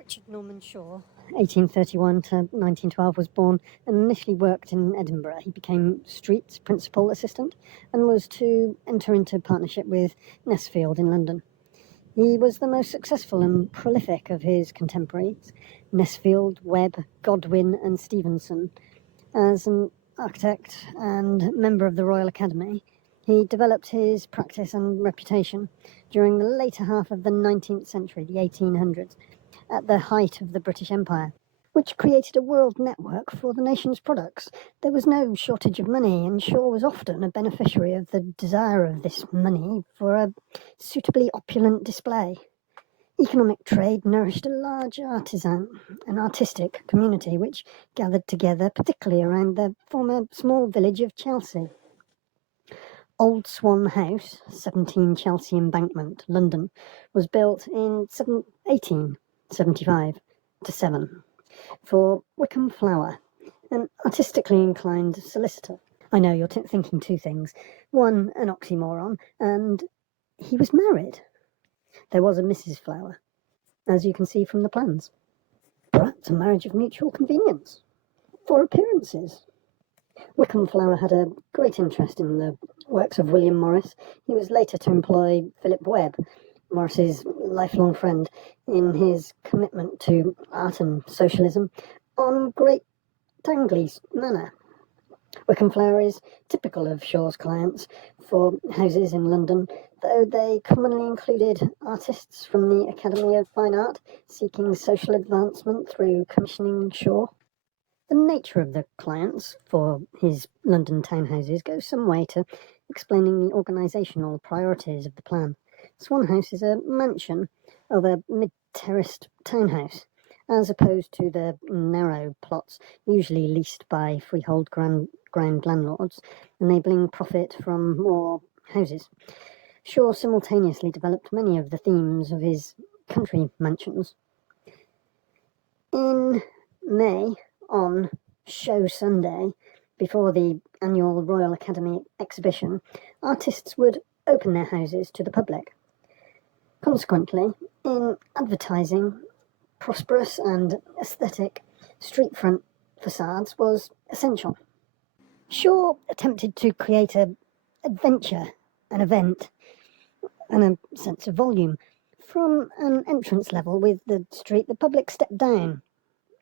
Richard Norman Shaw, 1831 to 1912, was born and initially worked in Edinburgh. He became Street's principal assistant and was to enter into partnership with Nesfield in London. He was the most successful and prolific of his contemporaries, Nesfield, Webb, Godwin and Stevenson. As an architect and member of the Royal Academy, he developed his practice and reputation during the later half of the 19th century, the 1800s, at the height of the British Empire, which created a world network for the nation's products. There was no shortage of money, and Shaw was often a beneficiary of the desire of this money for a suitably opulent display. Economic trade nourished a large artisan and artistic community which gathered together, particularly around the former small village of Chelsea. Old Swan House, 17 Chelsea Embankment, London, was built in 1875 to 7 for Wickham Flower, an artistically inclined solicitor. I know you're thinking two things. One, an oxymoron, and he was married. There was a Mrs. Flower, as you can see from the plans. Perhaps a marriage of mutual convenience, for appearances. Wickham Flower had a great interest in the works of William Morris. He was later to employ Philip Webb, Morris's lifelong friend, in his commitment to art and socialism on Great Tangley's Manor. Wickham Flower is typical of Shaw's clients for houses in London, though they commonly included artists from the Academy of Fine Art seeking social advancement through commissioning Shaw. The nature of the clients for his London townhouses goes some way to explaining the organisational priorities of the plan. Swan House is a mansion of a mid-terraced townhouse, as opposed to the narrow plots usually leased by freehold ground landlords, enabling profit from more houses. Shaw simultaneously developed many of the themes of his country mansions. In May, on Show Sunday, before the annual Royal Academy exhibition, artists would open their houses to the public. Consequently, in advertising, prosperous and aesthetic street-front facades was essential. Shaw attempted to create an adventure, an event, and a sense of volume. From an entrance level with the street, the public stepped down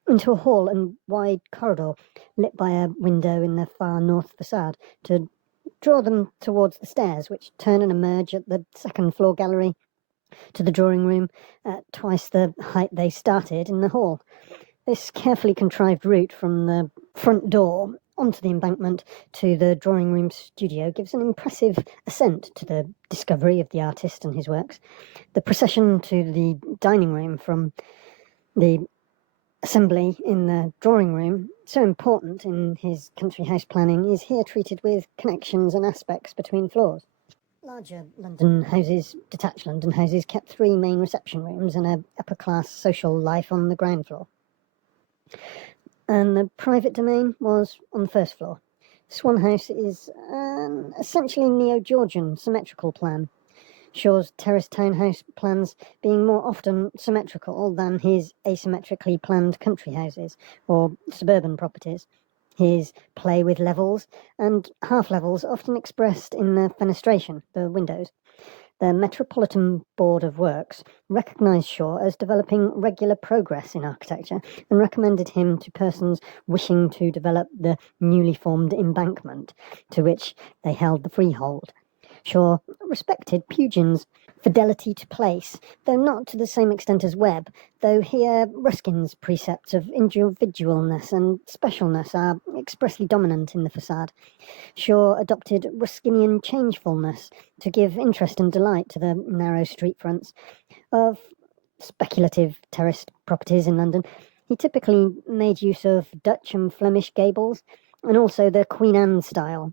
into a hall and wide corridor lit by a window in the far north facade to draw them towards the stairs, which turn and emerge at the second floor gallery to the drawing room at twice the height they started in the hall. This carefully contrived route from the front door onto the embankment to the drawing room studio gives an impressive ascent to the discovery of the artist and his works. The procession to the dining room from the assembly in the drawing room, so important in his country house planning, is here treated with connections and aspects between floors. Larger London houses, detached London houses, kept 3 main reception rooms and a upper-class social life on the ground floor. And the private domain was on the first floor. Swan House is an essentially neo-Georgian symmetrical plan, Shaw's terrace townhouse plans being more often symmetrical than his asymmetrically planned country houses or suburban properties. His play with levels and half-levels often expressed in the fenestration, the windows. The Metropolitan Board of Works recognised Shaw as developing regular progress in architecture and recommended him to persons wishing to develop the newly formed embankment, to which they held the freehold. Shaw respected Pugin's fidelity to place, though not to the same extent as Webb, though here Ruskin's precepts of individualness and specialness are expressly dominant in the facade. Shaw adopted Ruskinian changefulness to give interest and delight to the narrow street fronts of speculative terraced properties in London. He typically made use of Dutch and Flemish gables, and also the Queen Anne style,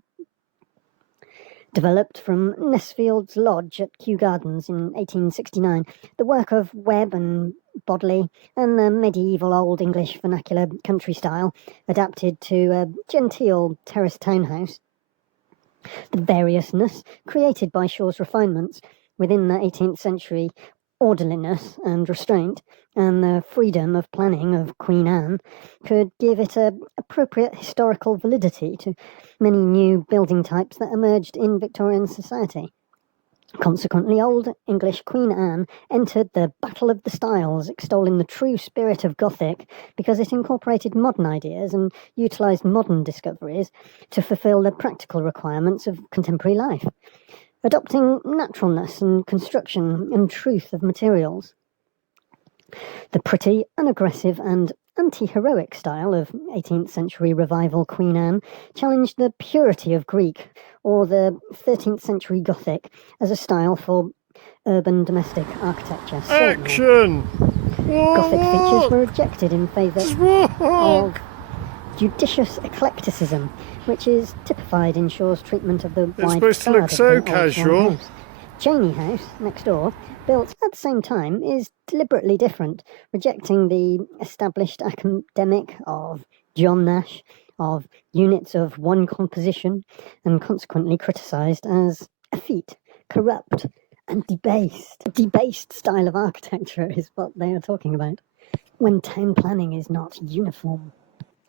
developed from Nesfield's Lodge at Kew Gardens in 1869, the work of Webb and Bodley, and the medieval Old English vernacular country style, adapted to a genteel terraced townhouse. The variousness created by Shaw's refinements within the 18th century orderliness and restraint, and the freedom of planning of Queen Anne could give it a appropriate historical validity to many new building types that emerged in Victorian society. Consequently, Old English Queen Anne entered the Battle of the Styles, extolling the true spirit of Gothic because it incorporated modern ideas and utilised modern discoveries to fulfil the practical requirements of contemporary life, adopting naturalness and construction and truth of materials. The pretty, unaggressive, and anti-heroic style of 18th century revival Queen Anne challenged the purity of Greek or the 13th century Gothic as a style for urban domestic architecture. Action! Gothic features were rejected in favour of judicious eclecticism, which is typified in Shaw's treatment of the wide supposed to look so casual. Cheney House, next door, built at the same time, is deliberately different, rejecting the established academic of John Nash, of units of one composition, and consequently criticised as effete, corrupt, and debased. Debased style of architecture is what they are talking about. When town planning is not uniform,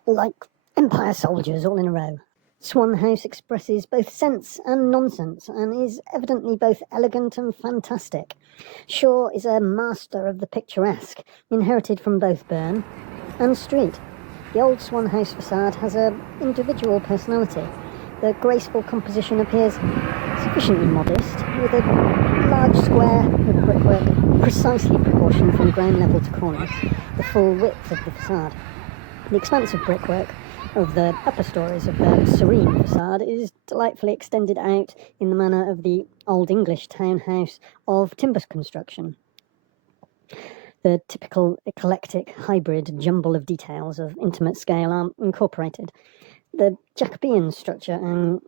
like Empire soldiers all in a row. Swan House expresses both sense and nonsense, and is evidently both elegant and fantastic. Shaw is a master of the picturesque, inherited from both Burn and Street. The old Swan House facade has an individual personality. The graceful composition appears sufficiently modest, with a large square of brickwork precisely proportioned from ground level to cornice, the full width of the facade. The expansive brickwork of the upper stories of the serene facade is delightfully extended out in the manner of the Old English townhouse of timber construction. The typical eclectic hybrid jumble of details of intimate scale are incorporated. The Jacobean structure and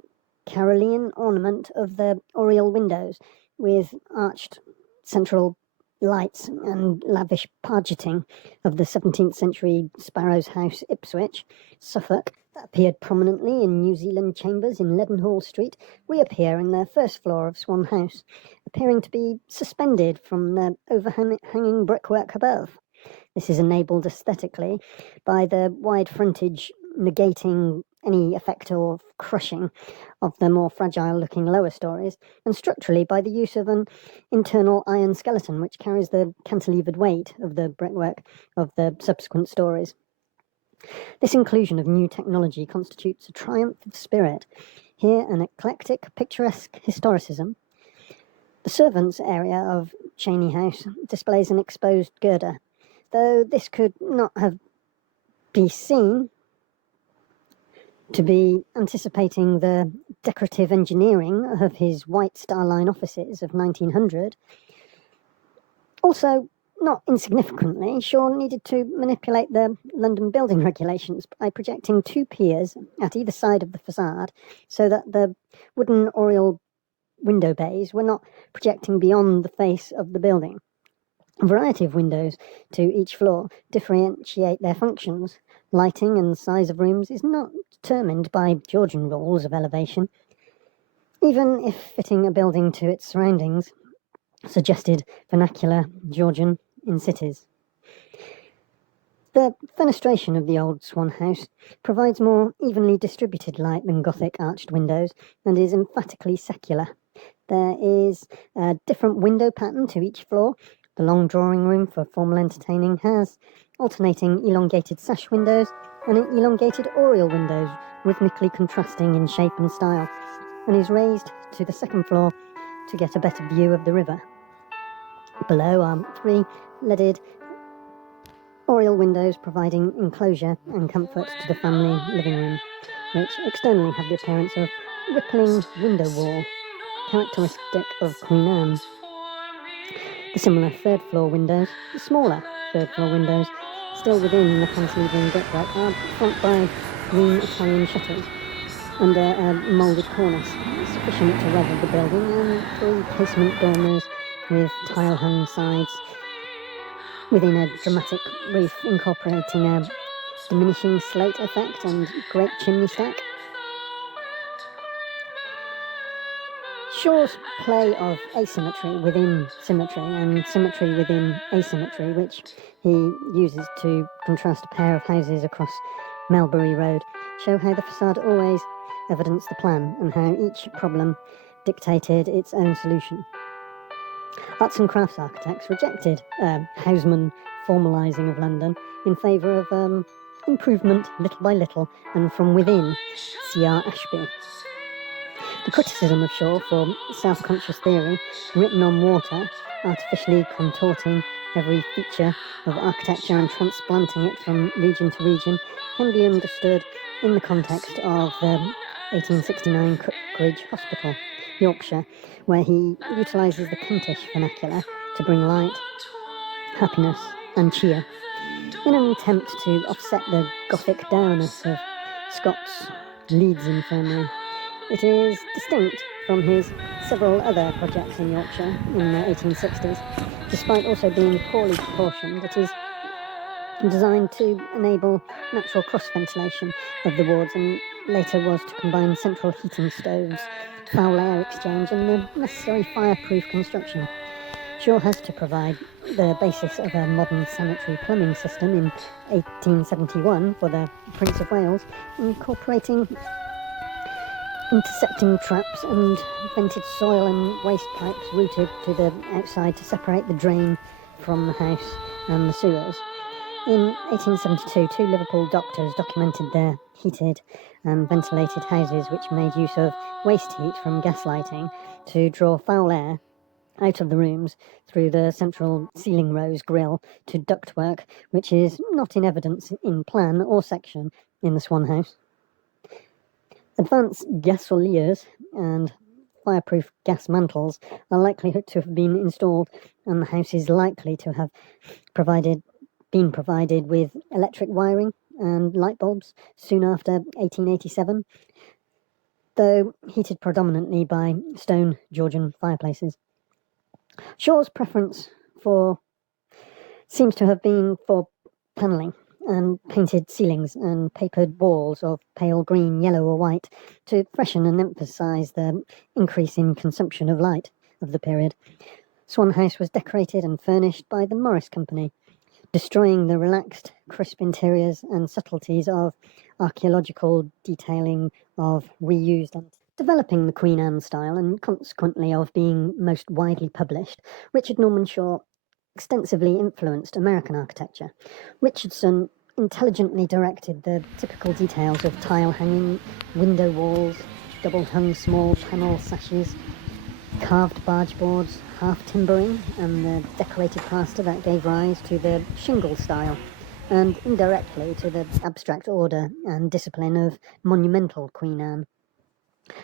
Carolean ornament of the oriel windows, with arched central lights and lavish pargeting of the 17th century Sparrow's House, Ipswich, Suffolk, that appeared prominently in New Zealand chambers in Leadenhall Street, reappear in the first floor of Swan House, appearing to be suspended from the overhanging brickwork above. This is enabled aesthetically by the wide frontage negating any effect of crushing of the more fragile-looking lower stories, and structurally by the use of an internal iron skeleton which carries the cantilevered weight of the brickwork of the subsequent stories. This inclusion of new technology constitutes a triumph of spirit. Here, an eclectic, picturesque historicism. The servants' area of Cheney House displays an exposed girder, though this could not have been seen to be anticipating the decorative engineering of his white Star Line offices of 1900. Also, not insignificantly, Shaw needed to manipulate the London building regulations by projecting two piers at either side of the facade so that the wooden oriel window bays were not projecting beyond the face of the building. A variety of windows to each floor differentiate their functions. Lighting and size of rooms is not determined by Georgian rules of elevation, even if fitting a building to its surroundings suggested vernacular Georgian in cities. The fenestration of the old Swan House provides more evenly distributed light than Gothic arched windows and is emphatically secular. There is a different window pattern to each floor. The long drawing room for formal entertaining has alternating elongated sash windows and elongated oriel windows, rhythmically contrasting in shape and style, and is raised to the second floor to get a better view of the river. Below are three leaded oriel windows providing enclosure and comfort to the family living room, which externally have the appearance of rippling window wall, characteristic of Queen Anne. The similar third floor windows, the smaller third floor windows, still within the cantilever brickwork, are flanked by green Italian shutters under a moulded cornice, sufficient to level the building, and three casement dormers with tile-hung sides within a dramatic roof incorporating a diminishing slate effect and great chimney stack. Shaw's play of asymmetry within symmetry and symmetry within asymmetry, which he uses to contrast a pair of houses across Melbury Road, show how the facade always evidenced the plan and how each problem dictated its own solution. Arts and crafts architects rejected Houseman formalising of London in favour of improvement little by little and from within C.R. Ashby. The criticism of Shaw for self-conscious theory, written on water, artificially contorting every feature of architecture and transplanting it from region to region, can be understood in the context of the 1869 Cookridge Hospital, Yorkshire, where he utilises the Kentish vernacular to bring light, happiness and cheer, in an attempt to offset the Gothic dourness of Scott's Leeds Infirmary. It is distinct from his several other projects in Yorkshire in the 1860s. Despite also being poorly proportioned, it is designed to enable natural cross-ventilation of the wards and later was to combine central heating stoves, foul air exchange and the necessary fireproof construction. Shaw has to provide the basis of a modern sanitary plumbing system in 1871 for the Prince of Wales, incorporating intercepting traps and vented soil and waste pipes routed to the outside to separate the drain from the house and the sewers. In 1872, two Liverpool doctors documented their heated and ventilated houses which made use of waste heat from gas lighting to draw foul air out of the rooms through the central ceiling rose grille to ductwork, which is not in evidence in plan or section in the Swan house. Advanced gasoliers and fireproof gas mantles are likely to have been installed, and the house is likely to have been provided with electric wiring and light bulbs soon after 1887, though heated predominantly by stone Georgian fireplaces. Shaw's preference seems to have been for panelling and painted ceilings and papered walls of pale green, yellow or white to freshen and emphasise the increase in consumption of light of the period. Swan House was decorated and furnished by the Morris Company, destroying the relaxed, crisp interiors and subtleties of archaeological detailing of reused and developing the Queen Anne style and consequently of being most widely published. Richard Norman Shaw extensively influenced American architecture. Richardson intelligently directed the typical details of tile hanging, window walls, double-hung small panel sashes, carved barge boards, half timbering, and the decorated plaster that gave rise to the shingle style, and indirectly to the abstract order and discipline of monumental Queen Anne.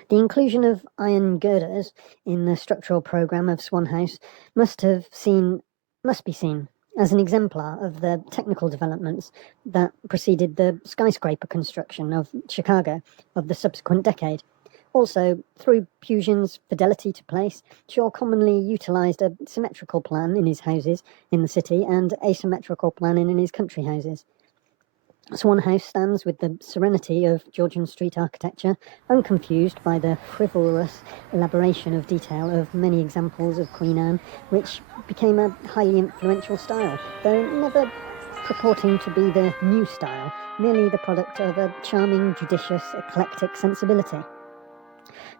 The inclusion of iron girders in the structural programme of Swan House must be seen as an exemplar of the technical developments that preceded the skyscraper construction of Chicago of the subsequent decade. Also, through Pugin's fidelity to place, Shaw commonly utilised a symmetrical plan in his houses in the city and asymmetrical planning in his country houses. Swan House stands with the serenity of Georgian street architecture, unconfused by the frivolous elaboration of detail of many examples of Queen Anne, which became a highly influential style, though never purporting to be the new style, merely the product of a charming, judicious, eclectic sensibility.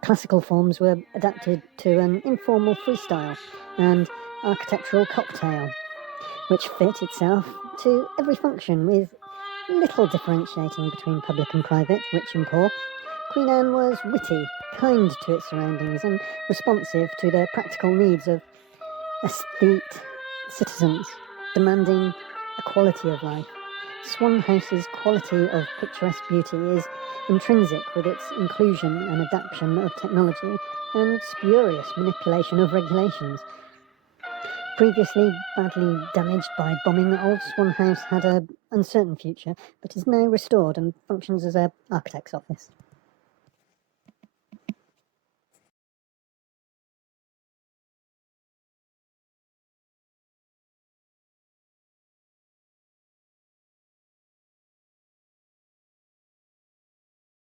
Classical forms were adapted to an informal freestyle and architectural cocktail, which fit itself to every function with little differentiating between public and private, rich and poor. Queen Anne was witty, kind to its surroundings, and responsive to the practical needs of aesthete citizens, demanding equality of life. Swan House's quality of picturesque beauty is intrinsic with its inclusion and adaptation of technology and spurious manipulation of regulations. Previously badly damaged by bombing, Old Swan House had an uncertain future, but is now restored and functions as an architect's office.